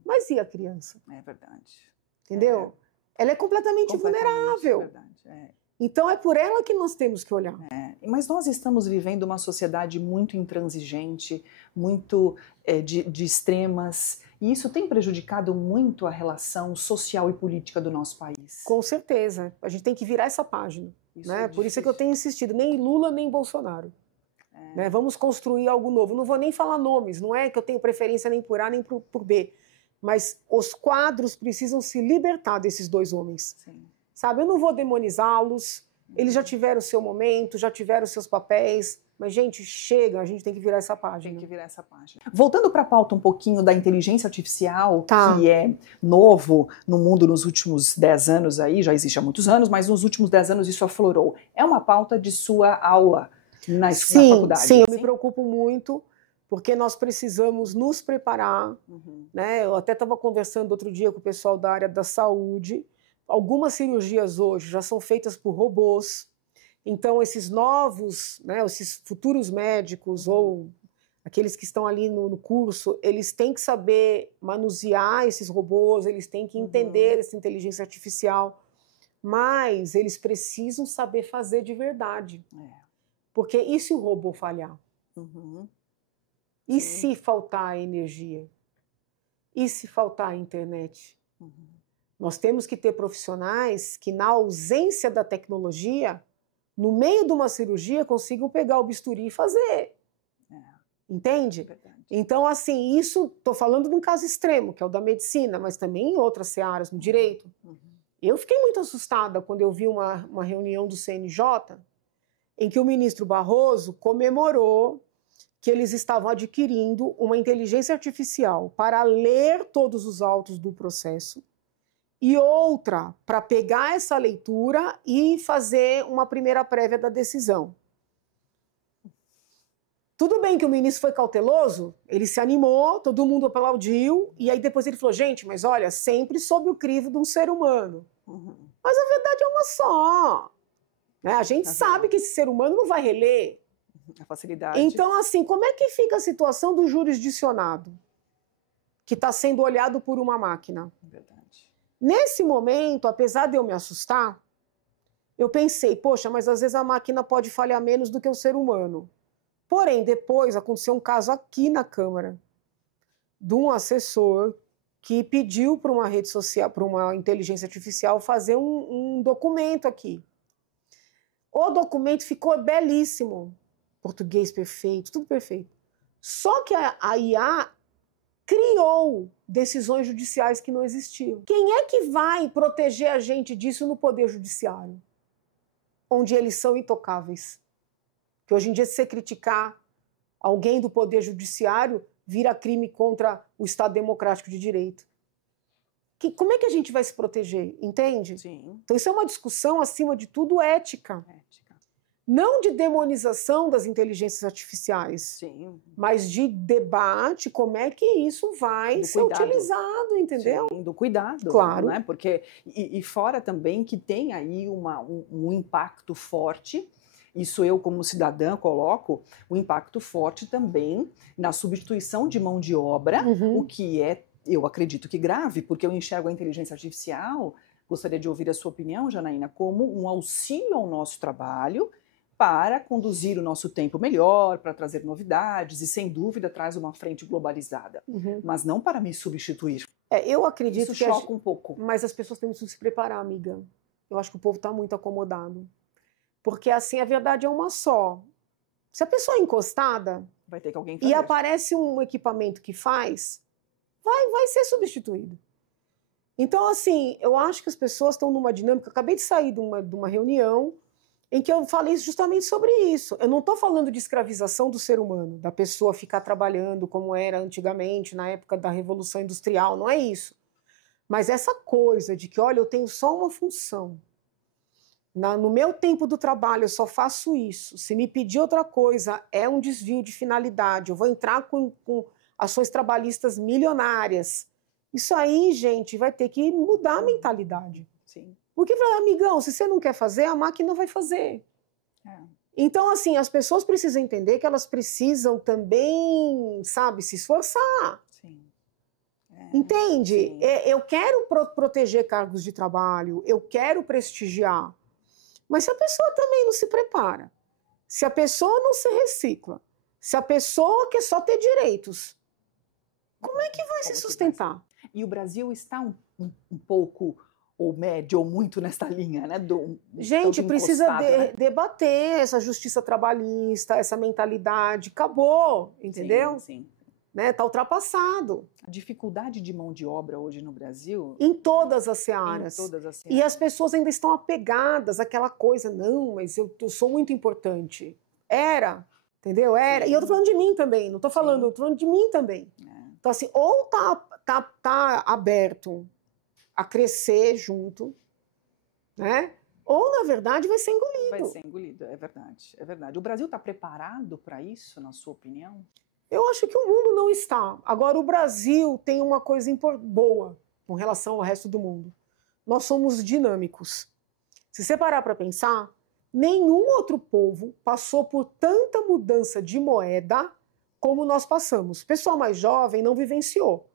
Mas e a criança? É verdade. Entendeu? Ela é completamente vulnerável. É verdade. Então é por ela que nós temos que olhar. Mas nós estamos vivendo uma sociedade muito intransigente, muito de extremas, e isso tem prejudicado muito a relação social e política do nosso país. Com certeza. A gente tem que virar essa página. Né? Por isso é que eu tenho insistido, nem Lula nem Bolsonaro. Né? Vamos construir algo novo. Não vou nem falar nomes, não é que eu tenho preferência nem por A nem por B, mas os quadros precisam se libertar desses 2 homens. Sim. Sabe, eu não vou demonizá-los, eles já tiveram o seu momento, já tiveram os seus papéis, mas, gente, chega, a gente tem que virar essa página. Tem que virar essa página. Voltando para a pauta um pouquinho da inteligência artificial, Tá. que é novo no mundo nos últimos 10 anos aí, já existe há muitos anos, mas nos últimos 10 anos isso aflorou. É uma pauta de sua aula na faculdade? Sim, eu me preocupo muito, porque nós precisamos nos preparar, né? Eu até estava conversando outro dia com o pessoal da área da saúde. Algumas cirurgias hoje já são feitas por robôs, então esses novos, né, esses futuros médicos ou aqueles que estão ali no curso, eles têm que saber manusear esses robôs, eles têm que entender essa inteligência artificial, mas eles precisam saber fazer de verdade. Porque e se o robô falhar? E se faltar energia? E se faltar internet? Nós temos que ter profissionais que, na ausência da tecnologia, no meio de uma cirurgia, consigam pegar o bisturi e fazer. Entende? Então, assim, isso, estou falando de um caso extremo, que é o da medicina, mas também em outras searas, no direito. Eu fiquei muito assustada quando eu vi uma reunião do CNJ, em que o ministro Barroso comemorou que eles estavam adquirindo uma inteligência artificial para ler todos os autos do processo, e outra para pegar essa leitura e fazer uma primeira prévia da decisão. Tudo bem que o ministro foi cauteloso, ele se animou, todo mundo aplaudiu, e aí depois ele falou, gente, mas olha, sempre sob o crivo de um ser humano. Mas a verdade é uma só. Né? A gente sabe que esse ser humano não vai reler. A facilidade. Então, assim, como é que fica a situação do jurisdicionado? que está sendo olhado por uma máquina. Verdade. Nesse momento, apesar de eu me assustar, eu pensei, poxa, mas às vezes a máquina pode falhar menos do que o ser humano. Porém, depois aconteceu um caso aqui na Câmara de um assessor que pediu para uma rede social, para uma inteligência artificial fazer um documento aqui. O documento ficou belíssimo, português perfeito, tudo perfeito. Só que a IA criou decisões judiciais que não existiam. Quem é que vai proteger a gente disso no Poder Judiciário? Onde eles são intocáveis. Que hoje em dia, se você criticar alguém do Poder Judiciário, vira crime contra o Estado Democrático de Direito. Como é que a gente vai se proteger? Entende? Sim. Então isso é uma discussão, acima de tudo, ética. Não de demonização das inteligências artificiais, sim, mas de debate, como é que isso vai ser utilizado, entendeu? Sim, do cuidado. Claro. Né? Porque, e fora também que tem aí um impacto forte, isso eu como cidadã coloco, um impacto forte também na substituição de mão de obra, o que é, eu acredito que grave, porque eu enxergo a inteligência artificial, gostaria de ouvir a sua opinião, Janaína, como um auxílio ao nosso trabalho, para conduzir o nosso tempo melhor, para trazer novidades e, sem dúvida, traz uma frente globalizada. Mas não para me substituir. Eu acredito isso choca um pouco. Mas as pessoas têm que se preparar, amiga. Eu acho que o povo está muito acomodado. Porque, assim, a verdade é uma só. Se a pessoa é encostada... vai ter que alguém fazer. E aparece um equipamento que faz, vai ser substituído. Então, assim, eu acho que as pessoas estão numa dinâmica... Acabei de sair de uma reunião em que eu falei justamente sobre isso. Eu não estou falando de escravização do ser humano, da pessoa ficar trabalhando como era antigamente, na época da Revolução Industrial, não é isso. Mas essa coisa de que, olha, eu tenho só uma função. No meu tempo do trabalho eu só faço isso. Se me pedir outra coisa, é um desvio de finalidade. Eu vou entrar com ações trabalhistas milionárias. Isso aí, gente, vai ter que mudar a mentalidade. Sim. Porque, amigão, se você não quer fazer, a máquina vai fazer. Então, assim, as pessoas precisam entender que elas precisam também, sabe, se esforçar. Sim. Entende? Sim. Eu quero proteger cargos de trabalho, eu quero prestigiar. Mas se a pessoa também não se prepara, se a pessoa não se recicla, se a pessoa quer só ter direitos, como é que vai se sustentar? E o Brasil está um pouco... ou médio, ou muito nessa linha, né? Gente, precisa debater essa justiça trabalhista, essa mentalidade. Acabou, entendeu? Sim. Né? Tá ultrapassado. A dificuldade de mão de obra hoje no Brasil... Em todas as searas. Em todas as searas. E as pessoas ainda estão apegadas àquela coisa, não, mas eu sou muito importante. Era, entendeu? Era. Sim. E eu tô falando de mim também, não tô falando, eu tô falando de mim também. Então, assim, ou tá aberto a crescer junto, né? Ou, na verdade, vai ser engolido. Vai ser engolido, é verdade, é verdade. O Brasil está preparado para isso, na sua opinião? Eu acho que o mundo não está. Agora, o Brasil tem uma coisa boa com relação ao resto do mundo. Nós somos dinâmicos. Se você parar para pensar, nenhum outro povo passou por tanta mudança de moeda como nós passamos. O pessoal mais jovem não vivenciou,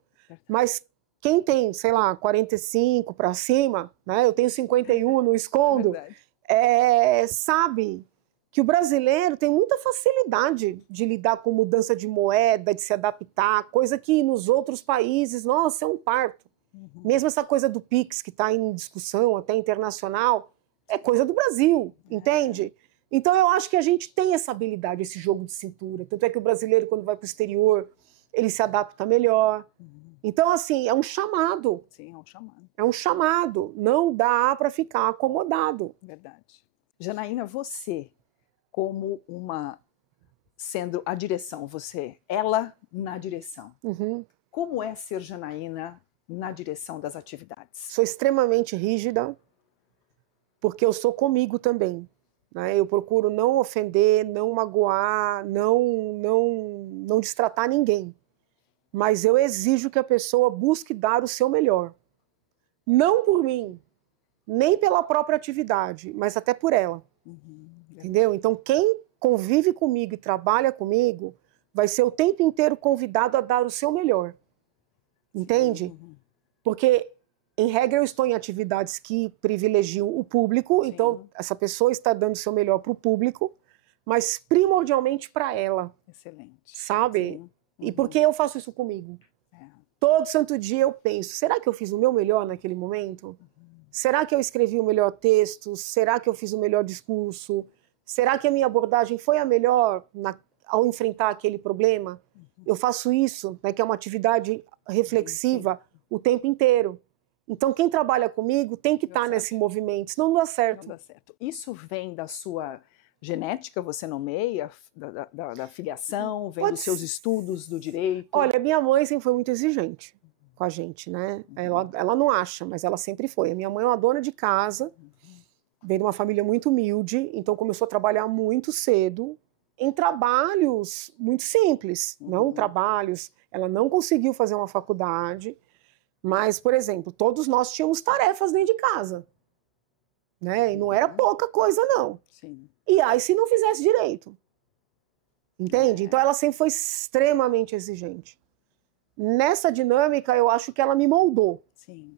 mas quem tem, sei lá, 45 para cima, né? Eu tenho 51, não escondo, sabe que o brasileiro tem muita facilidade de lidar com mudança de moeda, de se adaptar, coisa que nos outros países, nossa, é um parto. Mesmo essa coisa do Pix, que está em discussão, até internacional, é coisa do Brasil, entende? Então eu acho que a gente tem essa habilidade, esse jogo de cintura. Tanto é que o brasileiro, quando vai para o exterior, ele se adapta melhor. Então, assim, é um chamado. Sim, é um chamado. É um chamado. Não dá para ficar acomodado. Verdade. Janaína, você, como sendo a direção, ela na direção. Como é ser Janaína na direção das atividades? Sou extremamente rígida, porque eu sou comigo também. Né? Eu procuro não ofender, não magoar, não destratar ninguém. Mas eu exijo que a pessoa busque dar o seu melhor. Não por mim, nem pela própria atividade, mas até por ela. Entendeu? Então, quem convive comigo e trabalha comigo vai ser o tempo inteiro convidado a dar o seu melhor. Entende? Porque, em regra, eu estou em atividades que privilegiam o público, então essa pessoa está dando o seu melhor para o público, mas primordialmente para ela. Excelente. Sabe? E por que eu faço isso comigo? Todo santo dia eu penso, será que eu fiz o meu melhor naquele momento? Será que eu escrevi o melhor texto? Será que eu fiz o melhor discurso? Será que a minha abordagem foi a melhor ao enfrentar aquele problema? Eu faço isso, né, que é uma atividade reflexiva o tempo inteiro. Então quem trabalha comigo tem que estar nesse movimento, senão não dá certo. Não dá certo. Isso vem da sua genética, você nomeia, da filiação, vem dos seus estudos do direito? Olha, minha mãe sempre foi muito exigente com a gente, né? Ela não acha, mas ela sempre foi. A minha mãe é uma dona de casa, veio de uma família muito humilde, então começou a trabalhar muito cedo, em trabalhos muito simples, não trabalhos. Ela não conseguiu fazer uma faculdade, mas, por exemplo, todos nós tínhamos tarefas dentro de casa, né? E não era pouca coisa, não. Sim. E aí, se não fizesse direito, entende? Então, ela sempre foi extremamente exigente. Nessa dinâmica, eu acho que ela me moldou. Sim.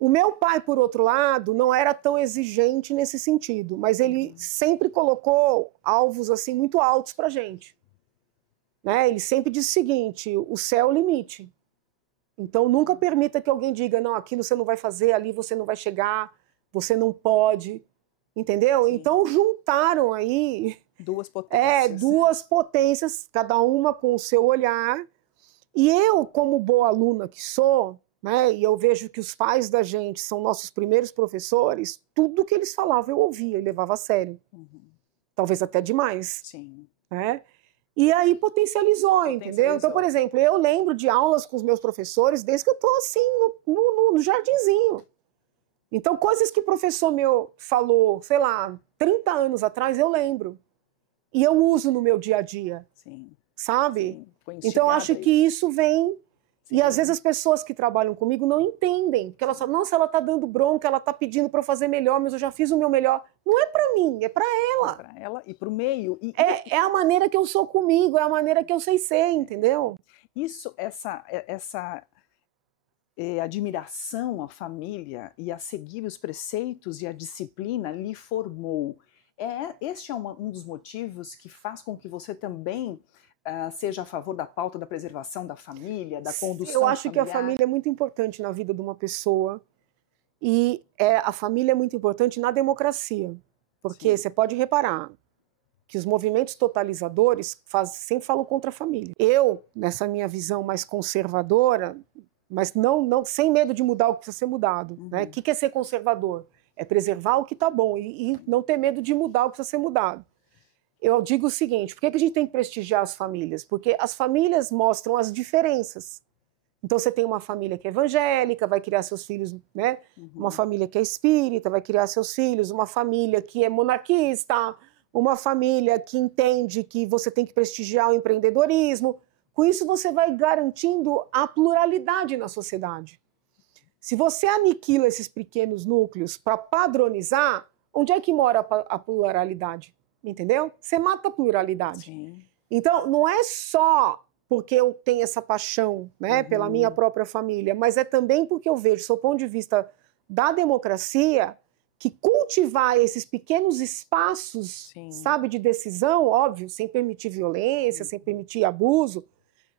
O meu pai, por outro lado, não era tão exigente nesse sentido, mas ele sempre colocou alvos assim muito altos pra gente. Né? Ele sempre disse o seguinte, o céu é o limite. Então nunca permita que alguém diga, não, aquilo você não vai fazer, ali você não vai chegar, você não pode, entendeu? Sim. Então juntaram aí duas potências. Duas potências, cada uma com o seu olhar. E eu, como boa aluna que sou, né, e eu vejo que os pais da gente são nossos primeiros professores, tudo que eles falavam eu ouvia e levava a sério. Talvez até demais. Sim. Né? E aí potencializou, entendeu? Então, por exemplo, eu lembro de aulas com os meus professores desde que eu estou assim, no jardinzinho. Então, coisas que o professor meu falou, sei lá, 30 anos atrás, eu lembro. E eu uso no meu dia a dia. Sim. Sabe? Sim. Então, eu acho que isso vem... Sim. E às vezes as pessoas que trabalham comigo não entendem, porque elas falam, nossa, ela tá dando bronca, ela tá pedindo para eu fazer melhor, mas eu já fiz o meu melhor. Não é para mim, é para ela. É para ela e para o meio. É a maneira que eu sou comigo, é a maneira que eu sei ser, entendeu? Isso, essa admiração à família e a seguir os preceitos e a disciplina lhe formou. Este é um dos motivos que faz com que você também seja a favor da pauta da preservação da família, da condução Eu acho familiar. que a família é muito importante na vida de uma pessoa e a família é muito importante na democracia, porque você pode reparar que os movimentos totalizadores sempre falam contra a família. Eu, nessa minha visão mais conservadora, mas não sem medo de mudar o que precisa ser mudado. Né? O que é ser conservador? É preservar o que está bom e não ter medo de mudar o que precisa ser mudado. Eu digo o seguinte, por que a gente tem que prestigiar as famílias? Porque as famílias mostram as diferenças. Então você tem uma família que é evangélica, vai criar seus filhos, né? Uma família que é espírita, vai criar seus filhos, uma família que é monarquista, uma família que entende que você tem que prestigiar o empreendedorismo. Com isso você vai garantindo a pluralidade na sociedade. Se você aniquila esses pequenos núcleos para padronizar, onde é que mora a pluralidade? Entendeu? Você mata a pluralidade. Sim. Então, não é só porque eu tenho essa paixão, né, pela minha própria família, mas é também porque eu vejo, do ponto de vista da democracia, que cultivar esses pequenos espaços, sabe, de decisão, óbvio, sem permitir violência, sem permitir abuso,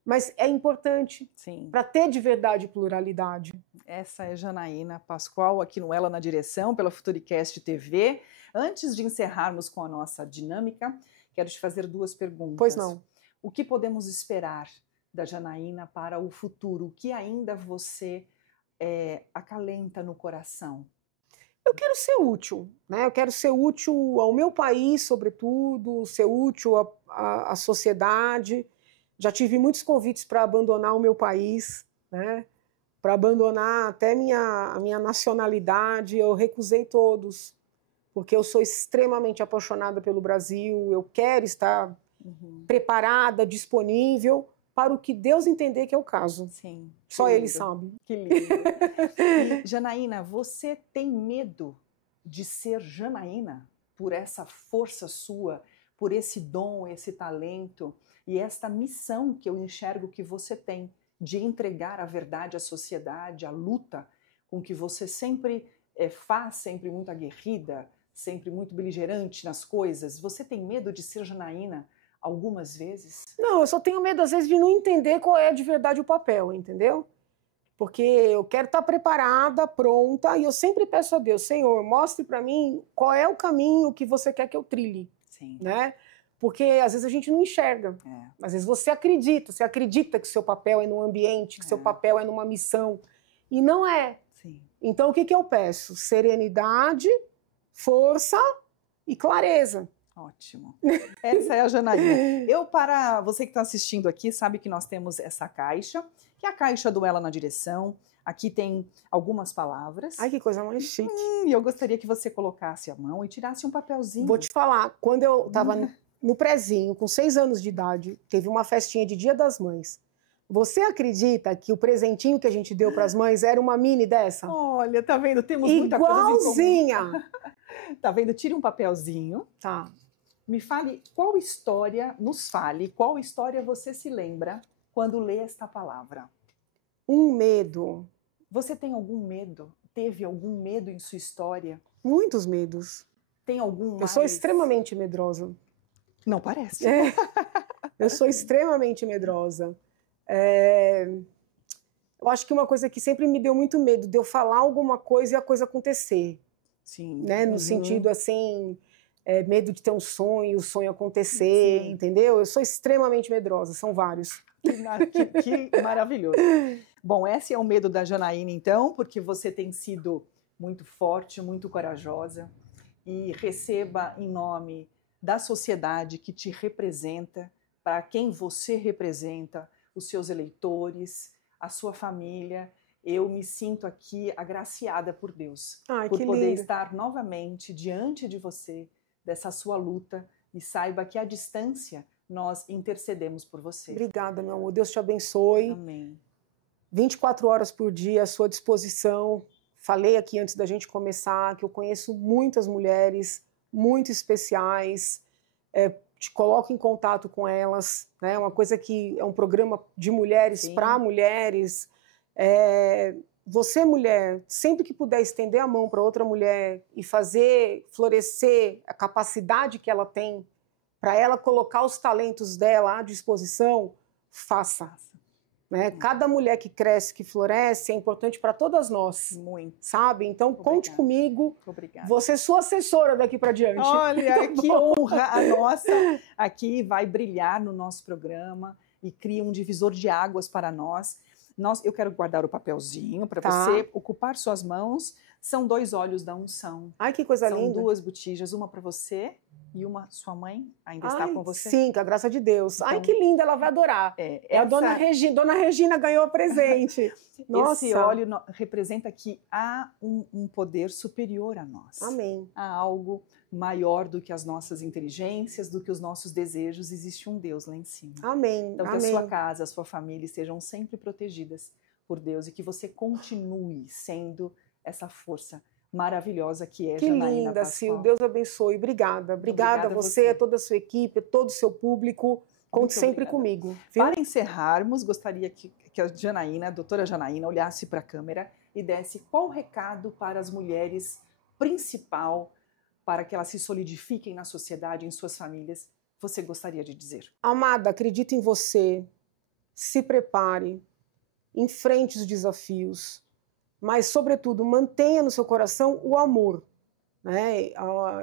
mas é importante para ter de verdade pluralidade. Essa é Janaína Pascoal, aqui no Ela na Direção, pela Futuricast TV. Antes de encerrarmos com a nossa dinâmica, quero te fazer duas perguntas. Pois não. O que podemos esperar da Janaína para o futuro? O que ainda você acalenta no coração? Eu quero ser útil, né? Eu quero ser útil ao meu país, sobretudo, ser útil à sociedade. Já tive muitos convites para abandonar o meu país, né? Para abandonar até a minha nacionalidade. Eu recusei todos, porque eu sou extremamente apaixonada pelo Brasil, eu quero estar preparada, disponível para o que Deus entender que é o caso. Sim. Só Ele sabe. Que lindo. E, Janaína, você tem medo de ser Janaína por essa força sua, por esse dom, esse talento e esta missão que eu enxergo que você tem de entregar a verdade à sociedade, a luta com que você sempre faz, sempre muito aguerrida, sempre muito beligerante nas coisas? Você tem medo de ser Janaína algumas vezes? Não, eu só tenho medo, às vezes, de não entender qual é de verdade o papel, entendeu? Porque eu quero estar preparada, pronta, e eu sempre peço a Deus, Senhor, mostre para mim qual é o caminho que você quer que eu trilhe. Sim. Né? Porque às vezes a gente não enxerga. Às vezes você acredita que seu papel é no ambiente, que seu papel é numa missão, e não é. Sim. Então o que eu peço? Serenidade, força e clareza. Ótimo. Essa é a Janaína. Para você que está assistindo aqui, sabe que nós temos essa caixa, que é a caixa do Ela na Direção. Aqui tem algumas palavras. Ai, que coisa mais chique. E eu gostaria que você colocasse a mão e tirasse um papelzinho. Vou te falar, quando eu estava no prezinho, com 6 anos de idade, teve uma festinha de Dia das Mães. Você acredita que o presentinho que a gente deu para as mães era uma mini dessa? Olha, tá vendo? Temos muita coisa em comum. Igualzinha! Tá vendo? Tire um papelzinho. Tá. Me fale qual história você se lembra quando lê esta palavra? Um medo. Você tem algum medo? Teve algum medo em sua história? Muitos medos. Tem algum mais? Eu sou extremamente medrosa. Não parece. Eu sou extremamente medrosa. Eu acho que uma coisa que sempre me deu muito medo de eu falar alguma coisa e a coisa acontecer. Sim. Né? No sentido assim, medo de ter um sonho, o sonho acontecer, sim, entendeu? Eu sou extremamente medrosa, são vários. Que maravilhoso. Bom, esse é o medo da Janaína, então, porque você tem sido muito forte, muito corajosa, e receba em nome da sociedade que te representa, para quem você representa, os seus eleitores, a sua família. Eu me sinto aqui agraciada por Deus, por poder estar novamente diante de você, dessa sua luta, e saiba que à distância nós intercedemos por você. Obrigada, meu amor. Deus te abençoe. Amém. 24 horas por dia à sua disposição. Falei aqui antes da gente começar que eu conheço muitas mulheres muito especiais. Te coloco em contato com elas. Né? Uma coisa que é um programa de mulheres para mulheres. Você, mulher, sempre que puder estender a mão para outra mulher e fazer florescer a capacidade que ela tem, para ela colocar os talentos dela à disposição, faça. Né? Cada mulher que cresce, que floresce, é importante para todas nós. Muito. Sabe? Então, conte comigo. Obrigada. Você é sua assessora daqui para diante. Olha, que honra a nossa. Aqui vai brilhar no nosso programa e cria um divisor de águas para nós. Eu quero guardar o papelzinho para você ocupar suas mãos. São 2 óleos da unção. Ai, que coisa linda. São 2 botijas, uma para você e uma sua mãe ainda está com você? Sim, com a graça de Deus. Então, ai, que linda, ela vai adorar. A Dona Regina. Dona Regina ganhou o presente. Nossa. Esse óleo representa que há um poder superior a nós. Amém. Há algo maior do que as nossas inteligências, do que os nossos desejos. Existe um Deus lá em cima. Amém. Então, que Amém. a sua casa, a sua família estejam sempre protegidas por Deus e que você continue sendo essa força maravilhosa que é Janaína Que linda, Pascoal. Sil. Deus abençoe. Obrigada. Obrigada a você, a toda a sua equipe, todo o seu público. Conte sempre comigo. Viu? Para encerrarmos, gostaria que a Janaína, a doutora Janaína, olhasse para a câmera e desse qual recado para as mulheres principal, para que elas se solidifiquem na sociedade, em suas famílias, você gostaria de dizer? Amada, acredite em você, se prepare, enfrente os desafios, mas, sobretudo, mantenha no seu coração o amor. Né?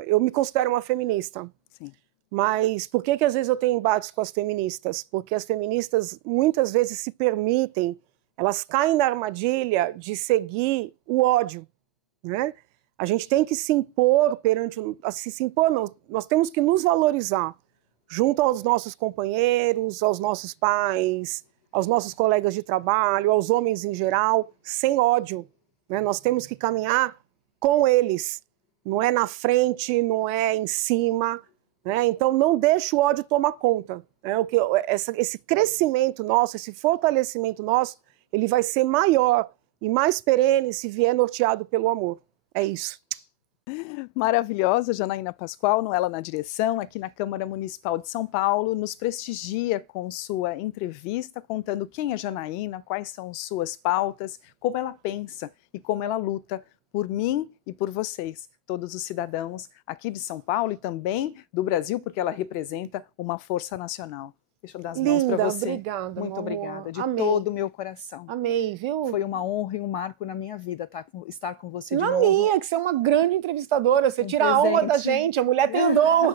Eu me considero uma feminista. Sim. Mas por que às vezes eu tenho embates com as feministas? Porque as feministas muitas vezes se permitem, elas caem na armadilha de seguir o ódio. Né? A gente tem que se impor nós temos que nos valorizar junto aos nossos companheiros, aos nossos pais, aos nossos colegas de trabalho, aos homens em geral, sem ódio. Né? Nós temos que caminhar com eles, não é na frente, não é em cima. Né? Então não deixe o ódio tomar conta. Né? Esse crescimento nosso, esse fortalecimento nosso, ele vai ser maior e mais perene se vier norteado pelo amor. É isso. Maravilhosa, Janaína Pascoal, no Ela na Direção, aqui na Câmara Municipal de São Paulo, nos prestigia com sua entrevista, contando quem é Janaína, quais são suas pautas, como ela pensa e como ela luta por mim e por vocês, todos os cidadãos aqui de São Paulo e também do Brasil, porque ela representa uma força nacional. Deixa eu dar as mãos para você. Obrigada, muito obrigada, de amei. todo o meu coração. Amei, viu? Foi uma honra e um marco na minha vida estar com você de na novo. minha, que você é uma grande entrevistadora, você tira a alma da gente, a mulher tem o dom.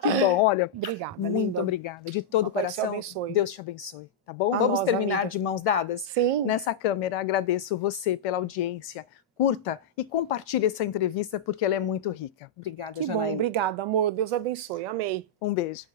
Que bom, olha, obrigada, muito linda. obrigada, de todo o coração. Deus te abençoe, tá bom? Vamos terminar de mãos dadas? Sim. Nessa câmera, agradeço você pela audiência. Curta e compartilhe essa entrevista porque ela é muito rica. Obrigada, Janaína. Que bom, obrigada, amor. Deus abençoe. Amei. Um beijo.